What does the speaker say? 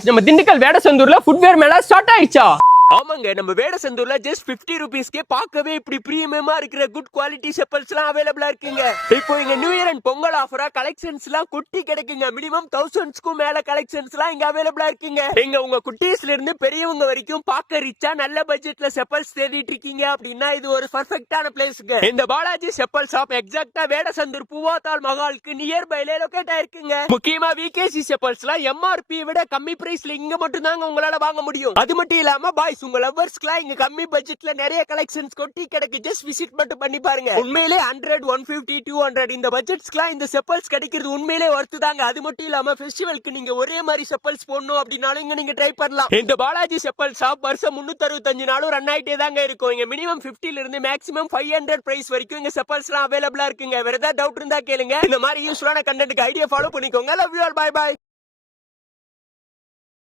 Boys நம்ம Dindigul வேடசந்தூர்ல footwear மேல start ஆயிடுச்சா? ஆமாங்க, நம்ம வேடசந்தூர்ல ஜஸ்ட் 50 ரூபீஸ்க்கே பார்க்கவே இப்படி பிரீமியமா இருக்கிற குட் குவாலிட்டி செப்பல்ஸ் எல்லாம் அவைலபிளா இருக்குங்க. இப்போ இங்க நியூ இயர் அண்ட் பொங்கல் ஆஃபரா கலெக்ஷன்ஸ் எல்லாம் கொட்டி கிடைக்குங்க. மினிமம் 1000க்கும் மேல கலெக்ஷன்ஸ் எல்லாம் இங்க அவைலபிளா இருக்குங்க. எங்க உங்க குட்டீஸ்ல இருந்து பெரியவங்க வரைக்கும் பார்க்க ரிச்சா நல்ல பட்ஜெட்ல செப்பல்ஸ் தேடிட்டு இருக்கீங்க அப்படின்னா இது ஒரு பர்ஃபெக்ட்டான பிளேஸ்ங்க. இந்த பாலாஜி செப்பல் ஷாப் எக்ஸாக்ட்டா வேடசந்தூர் பூவாத்தாள் மகாலுக்கு நியர் பைல லொகேட் ஆயிருக்குங்க. முக்கியமா விகேசி செப்பல்ஸ்லாம் எம்ஆர்பி விட கம்மி பிரைஸ்ல இங்க மட்டும் தாங்க உங்களால வாங்க முடியும். அது மட்டும் இல்லாம பாய்ஸ் உங்க லவர்ஸ்க்குலாம் இங்க கம்மி பட்ஜெட்ல நிறைய கலெக்ஷன்ஸ் கொட்டி கிடைக்கு. ஜஸ்ட் விசிட் மட்டும் பண்ணி பாருங்க. உண்மையிலே 100, 150, 200 இந்த பட்ஜெட்ஸ்க்குலாம் இந்த செப்பல்ஸ் கிடைக்கிறது உண்மையிலே வர்த்து தாங்க. அது மட்டும் இல்லாம ஃபெஸ்டிவலுக்கு நீங்க ஒரே மாதிரி செப்பல்ஸ் போடணும் அப்படினாலும் இங்க நீங்க ட்ரை பண்ணலாம். இந்த பாலாஜி செப்பல் ஷாப் வருஷம் 365 நாளும் ரன் ஆயிட்டே தாங்க இருக்கும். இங்க மினிமம் 50ல இருந்து மேக்ஸிமம் 500 பிரைஸ் வரைக்கும் இங்க செப்பல்ஸ் எல்லாம் அவைலபிளா இருக்குங்க. வேற ஏதாவது டவுட் இருந்தா கேளுங்க. இந்த மாதிரி யூஸ்ஃபுல்லான கண்டென்ட்க்கு ஐடியா ஃபாலோ பண்ணிக்கோங்க. Love you all, bye by.